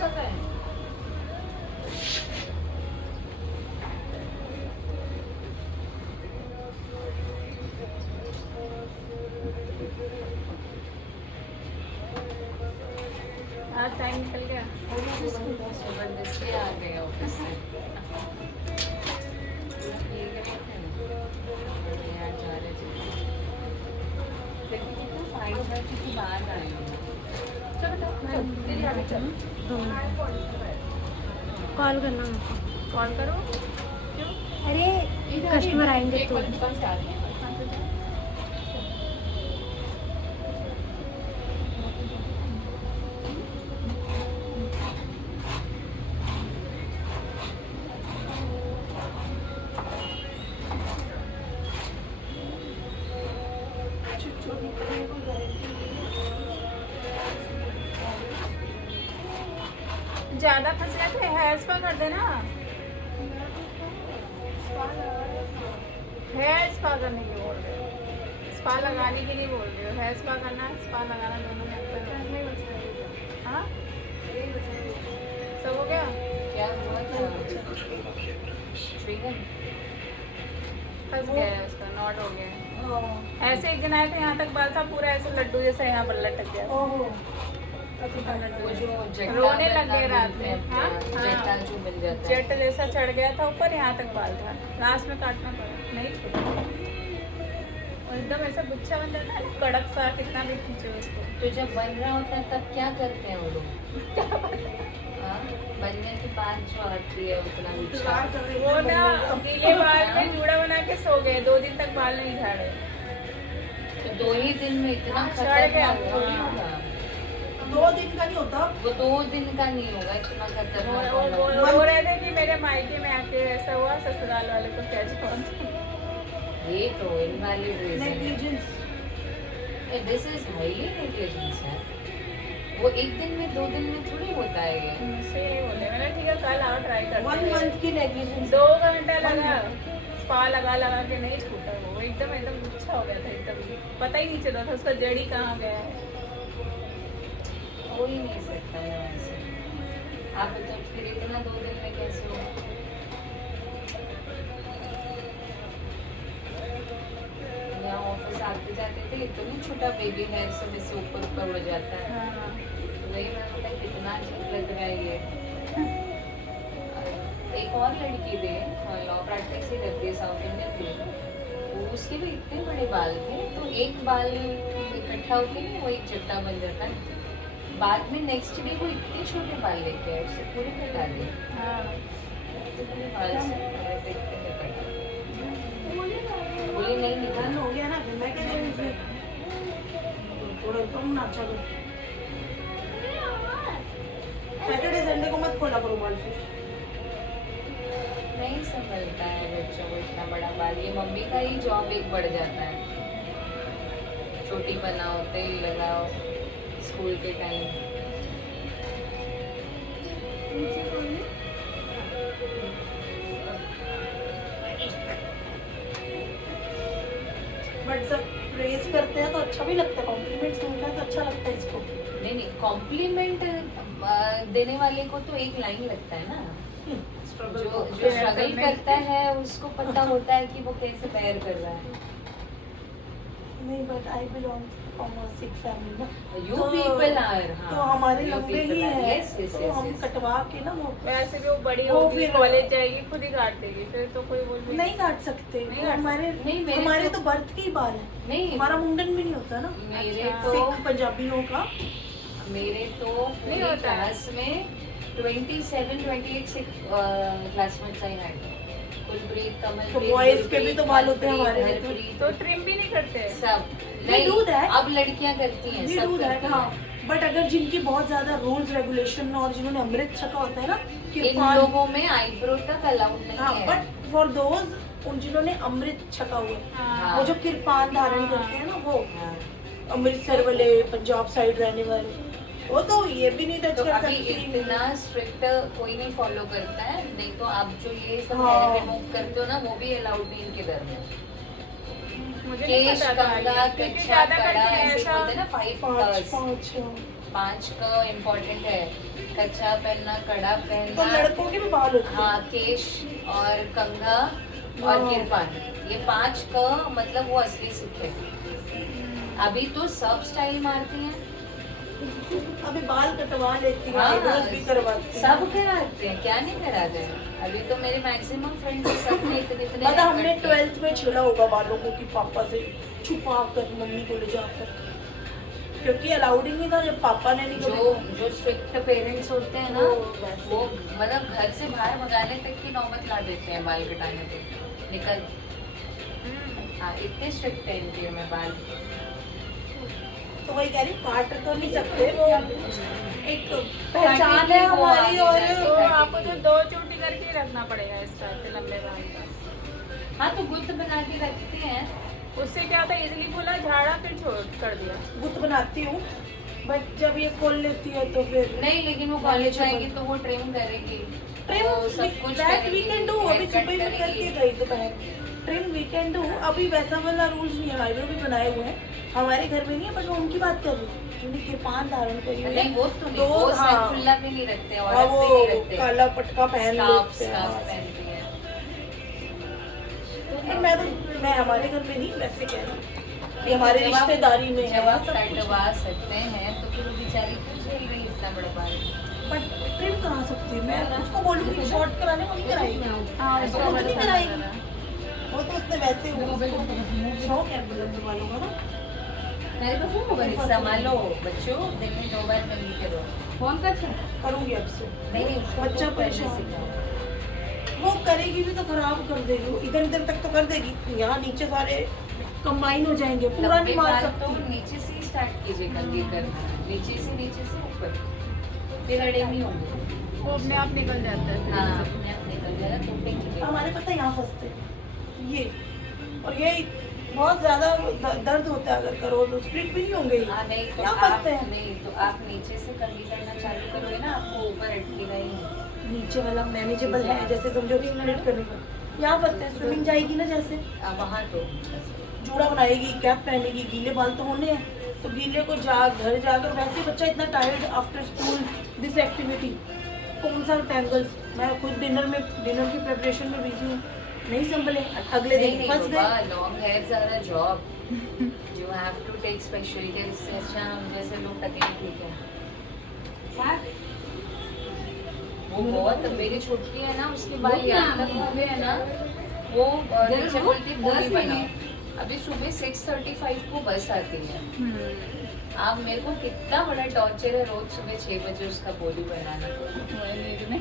कर रहे हैं। आज टाइम निकल गया। जबरदस्ती आ गए ऑफिस से। ये गए थे ना, यहाँ जा रहे थे। लेकिन ये तो 5:30 के बाद आए हैं। कॉल करना मेरे को। कॉल करो। क्यों? अरे कस्टमर आएंगे तो दुकान से आ रही है। ज्यादा फंस रहे थे, हेयर स्पा कर देना। हेयर स्पा करने की बोल रहे हो, स्पा लगाने के लिए बोल रहे हो। हेयर स्पा करना, स्पा लगाना, दोनों में अंतर है। हाँ, सब हो गया। क्या हुआ था? श्रीगन फंस गया है उसका, नॉट हो गया है। ऐसे एक दिन आए थे, यहाँ तक बाल था पूरा ऐसे लड्डू जैसा, यहाँ पर लटक गया। वो जो जट्टा रोने लग बनना गए रात मिलते में। हैं, हाँ, जट्टा हाँ। जो मिल जाता है। जेट जैसा चढ़ गया था ऊपर, यहाँ तक बाल था, लास्ट में काटना पड़ा, नहीं छूटा। और एकदम ऐसा गुच्छा बन जाता है ना, कड़क सा, कितना भी खींचो उसको। तो जब बन रहा होता है तब क्या करते हैं वो लोग? हाँ, बनने के बाद जो आती है उतना गुच्छा। वो ना गीले बाल में जूड़ा बना के सो गए, 2 दिन तक बाल नहीं झाड़े। तो 2 ही दिन में इतना चढ़ गया खतरनाक वो। थोड़ी होगा। 2 दिन का नहीं होता। वो 2 दिन का नहीं होगा, इतना खतरनाक होगा। वो रहे थे कि मेरे मायके में आके ऐसा हुआ, ससुराल वाले को क्या जवाब। ये तो इनवैलिड रीजन नेग्लिजेंस। है। दिस इज हाईली नेग्लिजेंस है। वो 1 दिन में 2 दिन में थोड़ी होता है ये। मुझसे यही बोले, मैंने ठीक है कल आओ ट्राई 1 करते हैं। मंथ की नेग्लिजेंस। 2 घंटा लगा, स्पा लगा लगा के नहीं छूटा वो, एकदम एकदम गुच्छा हो गया था, एकदम पता ही नहीं चला था उसका जड़ी कहाँ गया है। हो ही नहीं सकता है वैसे। आप तो फिर इतना 2 दिन में कैसे हो? यहाँ ऑफिस आते जाते थे तो नहीं छोटा बेबी हेयर सब इससे ऊपर ऊपर उड़ जाता है। हाँ। वही मैं बोला कितना अजीब लग रहा है ये। एक और लड़की थी, लॉ प्रैक्टिस ही करती है, साउथ इंडियन थी। वो उसके भी इतने बड़े बाल थे, तो एक बाल इकट्ठा होके नहीं वो एक चट्टा बन जाता है। बाद में नेक्स्ट डे वो इतने छोटे बाल लेके आए, उससे पूरे कटा दिए। हाँ। इतने बड़े बाल से देखते थे कटा। बोली नहीं निकाल। डन हो गया ना, फिर मैं क्या करूँ इसमें? थोड़ा कम ना अच्छा करो। सैटरडे संडे को मत खोला करो बाल फिर। नहीं संभलता है बच्चों को इतना बड़ा बाल। ये मम्मी का ही जॉब एक बढ़ जाता है। चोटी बनाओ, तेल लगाओ स्कूल के टाइम। बट सब प्रेज करते हैं तो अच्छा भी लगता है, कॉम्प्लीमेंट्स मिलता है तो अच्छा लगता है इसको। नहीं नहीं, कॉम्प्लीमेंट देने वाले को तो एक लाइन लगता है ना। जो स्ट्रगल करता है उसको पता होता है कि वो कैसे बेयर कर रहा है। नहीं, but I belong from a Sikh family ना। You तो- people are, हाँ, तो हमारे you लंबे people ही are, है, yes, yes, तो yes, हम yes. कटवा के ना वो वैसे भी वो बड़ी वो होगी, फिर- कॉलेज जाएगी, खुद ही काट देगी, फिर तो कोई बोल भी नहीं काट सकते। नहीं वो काट हमारे नहीं, मेरे हमारे तो- तो बर्थ के ही बाल है। नहीं, हमारा मुंडन भी नहीं होता ना मेरे अच्छा। तो सिख पंजाबियों का। मेरे तो नहीं पूरी होता है। क्लास में 27-28 Sikh classmates I had. Kulpreet, तो कमलप्रीत, boys के भी तो बाल होते हैं मनप्रीत, हमारे। हरप्रीत, तो ट्रिम भी नहीं करते। सब। We नहीं, do that. अब लड़कियां करती हैं, We सब do that, करती हाँ। हैं। बट अगर जिनकी बहुत ज्यादा रूल्स रेगुलेशन और जिन्होंने अमृत छका होता है ना इन किरपान, लोगों में आईब्रो तक अलाउड नहीं हाँ, है। बट फॉर दोज उन जिन्होंने अमृत छका हुआ है, हाँ। वो जो किरपान धारण हाँ। करते हैं ना, वो हाँ। अमृतसर वाले, पंजाब साइड रहने वाले, वो तो ये भी नहीं टच तो कर अभी सकती। इतना स्ट्रिक्ट कोई नहीं फॉलो करता है। नहीं तो आप जो ये सब हाँ। हेयर रिमूव करते हो ना, वो भी अलाउड नहीं इनके घर में। मुझे नहीं केश, पता था कंघा, ये, क्योंकि कच्चा, ज्यादा कड़ा, करके ऐसे ऐसा बोलते हैं ना 5 पाँच कर्स। पाँच 5 का इम्पोर्टेंट है, कच्चा पहनना, कड़ा तो पहनना, लड़कों के भी बाल होते हैं। हाँ केश और कंघा और हाँ। किरपान, ये 5 का मतलब वो असली सिख है। अभी तो सब स्टाइल मारती हैं, अभी बाल कटवा लेती है, हाँ, eyebrows भी करवाती है। सब कराते हैं, क्या नहीं कराते हैं। अभी तो मेरे मैक्सिमम फ्रेंड्स सब में इतने इतने मतलब हमने haircut हैं। 12th में छेड़ा होगा बालों को कि पापा से छुपा कर मम्मी को ले जाकर, क्योंकि अलाउड ही नहीं था जब पापा ने नहीं जो जो स्ट्रिक्ट पेरेंट्स होते हैं ना, वैसे। वो मतलब घर से बाहर भगाने तक की नौबत ला देते हैं बाल कटाने पे। निकल, हाँ इतने स्ट्रिक्ट है इनके में बाल। तो वही कह रही काट तो नहीं सकते, वो एक पहचान है हमारी। तो और आपको जो 2 चोटी करके ही रखना पड़ेगा इसका, इतने लंबे बाल का। हाँ तो गुत्त बना के रखते हैं। उससे क्या होता है, इजिली फूला, झाड़ा, फिर छोड़ कर दिया। गुत बनाती हूँ, बट जब ये खोल लेती है तो फिर नहीं लेकिन वो कॉलेज आएगी तो वो ट्रिम करेगी, ट्रिम वो सब कुछ दैट करेगी, वीकेंड डू। अभी haircut सुबह में करके करेगी। गई दोपहर, ट्रिम वीकेंड डू। अभी वैसा वाला रूल्स नहीं है, आईब्रो भी बनाए हुए हैं हमारे घर में नहीं है, बट मैं उनकी बात कर रही हूँ जिनकी किरपान धारण करी हुई है। नहीं वो तो नहीं, तो वो हाँ। सिर्फ खुला भी नहीं रखते, हाँ, औरत वो भी नहीं रखते, काला पटका पहन स्कार्फ लेते हैं। स्कार्फ पहनती है। पर मैं हमारे घर में नहीं, वैसे कह रही हूँ कि हमारे जब आप- रिश्तेदारी में जब है आप सब कुछ। कटवा सकते हैं तो फिर वो बेचारी क्यों झेल रही है इतना बड़ा बाल। बट ट्रिम करा सकती हूँ मैं, उसको बोलूँगी शॉर्ट कराने, वो नहीं कराएगी। हाँ, उसको खुद नहीं कराएगी, वो तो उसने वैसे शौक है बुलंद वालों का ना। संभालो बच्चों, दिन में 2 बार कंघी करो। फोन का करूँगी अब से। नहीं नहीं उसको बच्चा खुद करने परेशान। सिखाओ। वो करेगी भी तो खराब कर देगी, वो इधर इधर तक तो कर देगी, यहाँ नीचे सारे कंबाइन हो जाएंगे, पूरा लंबे नहीं मार बाल तो सकती। नीचे से ही स्टार्ट कीजिए कंघी करना, नीचे से ऊपर, फिर अड़े नहीं होंगे। वो अपने आप निकल जाता है। हाँ अपने आप निकल जाएगा तो फेंक हमारे पता है यहाँ फंसते हैं ये, और ये बहुत ज्यादा दर्द होता है अगर करो तो, स्प्लिट भी नहीं होंगे ये। हाँ नहीं तो यहाँ आप फंसते हैं। नहीं तो आप नीचे से कंघी करना चालू करोगे ना, आपको ऊपर अटकेगा ही नहीं। नीचे वाला मैनेजेबल है, जैसे समझो कि स्प्लिट करने का यहाँ फंसते हैं। स्विमिंग जाएगी ना, जैसे वहाँ तो जूड़ा बनाएगी, कैप पहनेगी, गीले बाल तो होने हैं, तो गीले को घर जाकर वैसे बच्चा इतना tired after school this activity, कौन सा टैंगल्स। मैं खुद डिनर की प्रिपरेशन में बिजी हूँ, नहीं संभले, अगले दिन फंस गए। Long hairs are a job, you have to take special care. इससे अच्छा हम जैसे लोग टके ठीक है। वो बहुत मेरी छोटी है ना, उसके बाल यहाँ तक हो गए है ना, वो नीचे बोलती पूरी बना। अभी सुबह 6:35 को बस आती है। आप मेरे को कितना बड़ा टॉर्चर है रोज सुबह 6 बजे उसका बोली बनाना।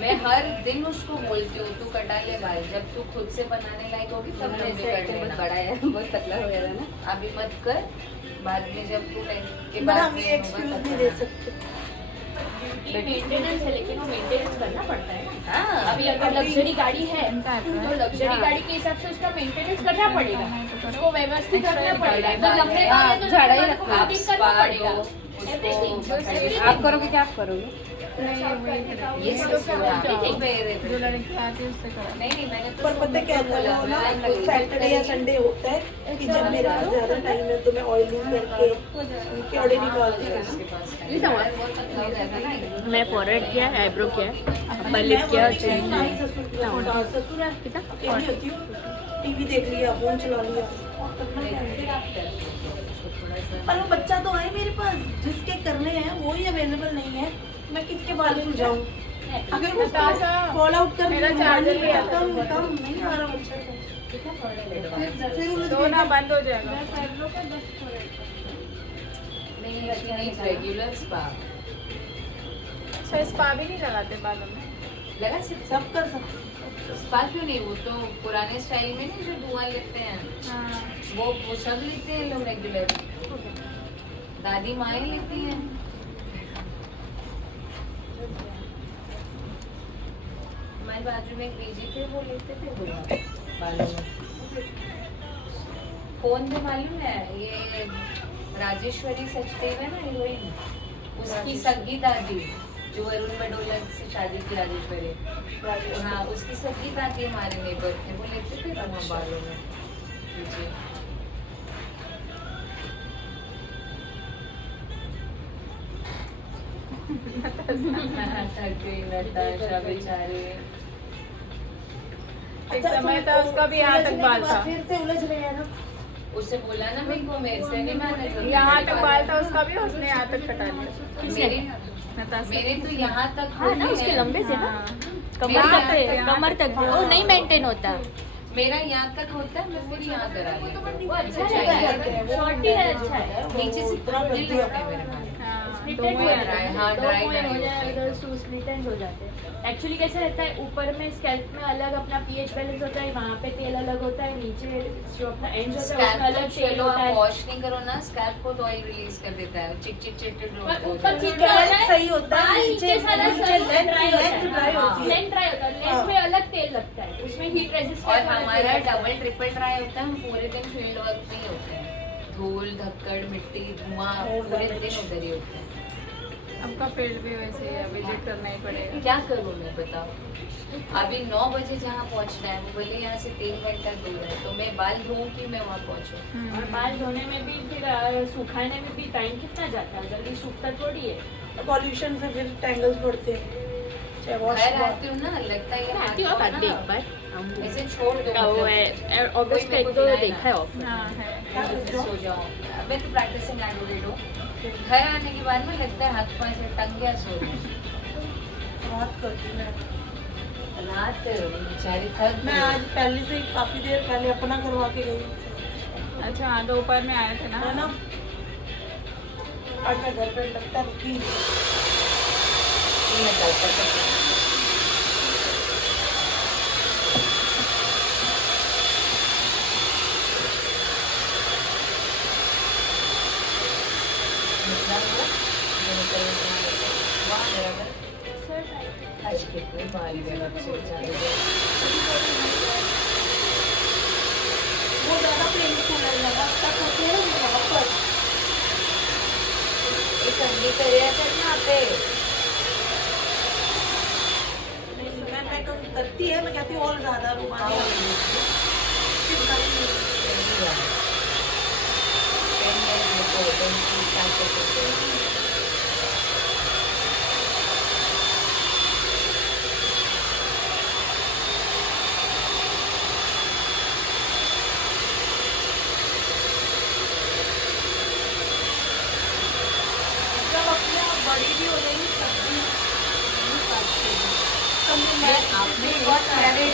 मैं हर दिन उसको बोलती हूँ तू कटा ले बाल, जब तू खुद से बनाने लायक होगी तब लंबे कर लेना। बड़ा है, बहुत पतला हो गया था ना। अभी मत कर, बाद में जब तू 10 के बट बाद हम ये एक्सक्यूज नहीं दे सकते। मेंटेनेंस है, लेकिन वो मेंटेनेंस करना पड़ता है ना। हाँ अभी अगर लग्जरी गाड़ी है तो लग्जरी गाड़ी के हिसाब से उसका मेंटेनेंस करना पड़ेगा, उसको व्यवस्थित रखना पड़ेगा। तो लंबे बाल है तो झाड़ा ही लंबे बाल को रखना। मेंटेन करना पड़ेगा। उसको Everything. आप करोगे क्या आप करोगे? ये सब जो लड़की आती है उससे करा। नहीं मैंने तो पर पता क्या था, वो ना सैटरडे या संडे होता है कि जब मेरे पास ज्यादा टाइम है तो मैं ऑयलिंग करके उनके अड़े निकालती हूँ। मैं फॉरवर्ड किया, आईब्रो किया, मैं पलिप किया, बोलती हूँ, नानी ससुर है, अकेली होती हूँ, टीवी देख लिया, फोन चला लिया, और करना क्या है? पर वो बच्चा तो है मेरे पास, जिसके करने हैं वो ही अवेलेबल नहीं है, मैं किसके बाल सुलझाऊं? अगर वो कॉल आउट कर मेरा चार्जर भी आता है। कम नहीं आ रहा बच्चा को, फिर उन्हें धोना बंद हो जाएगा। नहीं रेगुलर स्पा अच्छा, स्पा भी नहीं लगाते बालों में? लगा सकते सब कर सकते। स्पा क्यों नहीं, वो तो पुराने स्टाइल में नहीं जो धुआं लेते हैं हाँ। वो सब लेते हैं लोग रेगुलर, दादी माएँ लेती हैं। हमारे बाजू में एक बीजी थे, वो लेते थे धुआं बालों में। कौन भी मालूम है, ये राजेश्वरी सचदेव है ना हीरोइन, उसकी सगी दादी जो अरुण बडोला से शादी की राजेश्वरी, हाँ उसकी सगी दादी हमारे नेबर थे, वो लेते थे धुआं बालों में। थक गई नताशा बेचारी। एक समय था उसका भी यहाँ तक बाल था, फिर से उलझ रहे हैं ना। उससे बोला ना मेरे को मेरे से नहीं मैनेज होता। यहाँ तक बाल था उसका भी, उसने यहाँ तक कटा लिया। मेरे तो यहाँ तक हाँ ना, उसके लंबे से ना कमर तक वो नहीं मेंटेन होता। मेरा यहाँ तक होता है, मैं फिर यहाँ करा लेती हूँ। वो अच्छा है, शॉर्ट ही है, अच्छा है। नीचे से खुले लगते हैं मेरे बाल। स्प्लिटेड हो जाता है, हाँ, दो dry में हो dry जाए, होते हैं। उधर स्प्लिट एंड हो जाते हैं। एक्चुअली कैसा रहता है, ऊपर में स्कैल्प में अलग अपना पीएच बैलेंस होता है, वहाँ पे तेल अलग होता है, नीचे जो अपना एंड होता है उसमें स्कैल्प अलग को तेल चलो होता आप है। वॉश नहीं करो ना, स्कैल्प को तो ऑयल रिलीज कर देता है, चिक चिक चिक चिक पर हो ऊपर जाता है। कितना होता है, सही होता है, बाल नीचे सारा नीचे सब dry होता है। dry होती है। लेंथ ड्राई होता है, लेंथ में अलग तेल लगता है, उसमें हीट रेजिस्टेंस और हमारा डबल ट्रिपल ड्राई होता है, हम पूरे दिन फील्ड वर्क में ही होते हैं। धूल धक्कड़ मिट्टी धुआं पूरे दिन उधर ही होते हैं। आपका फील्ड भी वैसे ही है, विजिट करना ही पड़ेगा। क्या करूँ मैं बताओ। अभी 9 बजे जहाँ पहुँचना है, वो बोले यहाँ से 3 घंटा दूर है, तो मैं बाल धोऊं कि मैं वहाँ पहुँचूँ। और बाल धोने में भी फिर सुखाने में भी टाइम कितना जाता है, जल्दी सूखता थोड़ी है। पॉल्यूशन से फिर टैंगल्स बढ़ते हैं, चाहे वॉश घर आती हूँ ना, लगता है ये हाथ आती हो पाँव आती ना, एक बार ऐसे छोड़ दो वो मतलब। है अगस्त का एक तो देखा है ऑफर। हाँ है। सो जाओ। मैं तो प्रैक्टिसिंग एडवोकेट हूँ। घर आने के बाद में लगता है हाथ पाँव से टंग गया, सो जाओ। बात करती हूँ मैं। रात बेचारी थक मैं गई। आज पहले से ही काफी देर पहले अपना करवा के गई, अच्छा हाँ, दोपहर में आए थे ना। है ना। आज मैं घर पे लगता रुकी। मैं करता था। निकला हुआ, जो निकलने के बाद होता है। वाह, मेरा घर। आज कितने बाल गए बच्चे बेचारे के। वो ज्यादा पेनफुल है, लगा तक होते हैं वहाँ पर। ये कंघी करिया करना पे। मैं करती है, मैं कहती हूँ और ज्यादा रुमानी फिर करूँगी। जब अपने आप बड़ी भी हो जाएगी तब भी नहीं काटती हूँ। आपने बहुत प्यारे